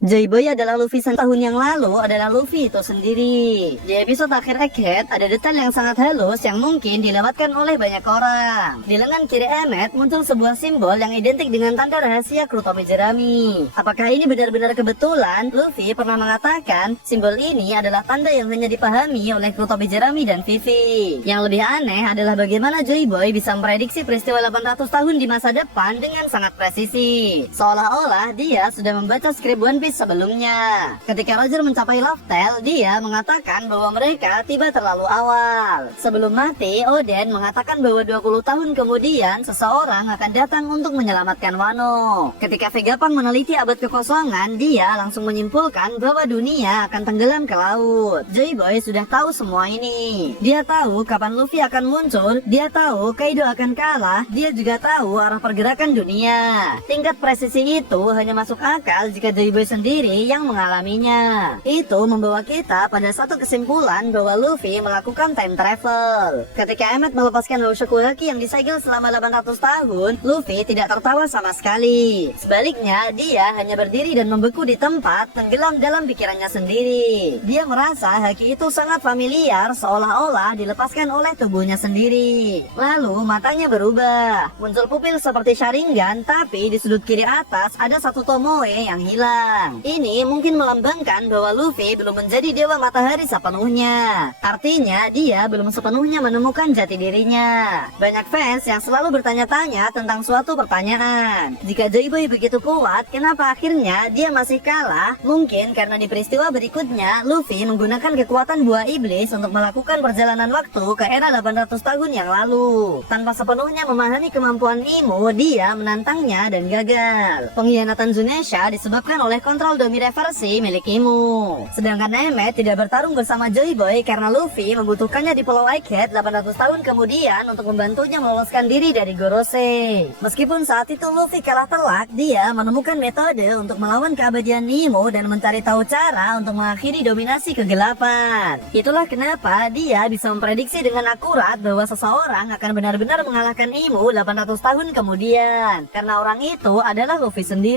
Joy Boy adalah Luffy tahun yang lalu adalah Luffy itu sendiri. Di episode akhir Egghead ada detail yang sangat halus yang mungkin dilewatkan oleh banyak orang. Di lengan kiri Emmet muncul sebuah simbol yang identik dengan tanda rahasia kru Tomy Jeremy. Apakah ini benar-benar kebetulan? Luffy pernah mengatakan simbol ini adalah tanda yang hanya dipahami oleh kru Tomy Jeremy dan Vivi. Yang lebih aneh adalah bagaimana Joy Boy bisa memprediksi peristiwa 800 tahun di masa depan dengan sangat presisi. Seolah-olah dia sudah membaca skrip One Piece sebelumnya. Ketika Roger mencapai Love Tale, dia mengatakan bahwa mereka tiba terlalu awal. Sebelum mati, Oden mengatakan bahwa 20 tahun kemudian seseorang akan datang untuk menyelamatkan Wano. Ketika Vegapunk meneliti abad kekosongan, dia langsung menyimpulkan bahwa dunia akan tenggelam ke laut. Joy Boy sudah tahu semua ini. Dia tahu kapan Luffy akan muncul, dia tahu Kaido akan kalah, dia juga tahu arah pergerakan dunia. Tingkat presisi itu hanya masuk akal jika Joy Boy sendiri yang mengalaminya. Itu membawa kita pada satu kesimpulan bahwa Luffy melakukan time travel. Ketika Emmet melepaskan Houshoku Haki yang disegel selama 800 tahun, Luffy tidak tertawa sama sekali. Sebaliknya, dia hanya berdiri dan membeku di tempat, tenggelam dalam pikirannya sendiri. Dia merasa Haki itu sangat familiar, seolah-olah dilepaskan oleh tubuhnya sendiri. Lalu matanya berubah, muncul pupil seperti Sharingan, tapi di sudut kiri atas ada satu Tomoe yang hilang. Ini mungkin melambangkan bahwa Luffy belum menjadi dewa matahari sepenuhnya. Artinya dia belum sepenuhnya menemukan jati dirinya. Banyak fans yang selalu bertanya-tanya tentang suatu pertanyaan. Jika Joy Boy begitu kuat, kenapa akhirnya dia masih kalah? Mungkin karena di peristiwa berikutnya Luffy menggunakan kekuatan buah iblis untuk melakukan perjalanan waktu ke era 800 tahun yang lalu. Tanpa sepenuhnya memahami kemampuan Imo, dia menantangnya dan gagal. Pengkhianatan Zunisha disebabkan oleh kontrol Domi reversi milik Imo. Sedangkan Emmet tidak bertarung bersama Joy Boy karena Luffy membutuhkannya di Pulau Egghead 800 tahun kemudian untuk membantunya meloloskan diri dari Gorosei. Meskipun saat itu Luffy kalah telak, dia menemukan metode untuk melawan keabadian Imo dan mencari tahu cara untuk mengakhiri dominasi kegelapan. Itulah kenapa dia bisa memprediksi dengan akurat bahwa seseorang akan benar-benar mengalahkan Imo 800 tahun kemudian. Karena orang itu adalah Luffy sendiri.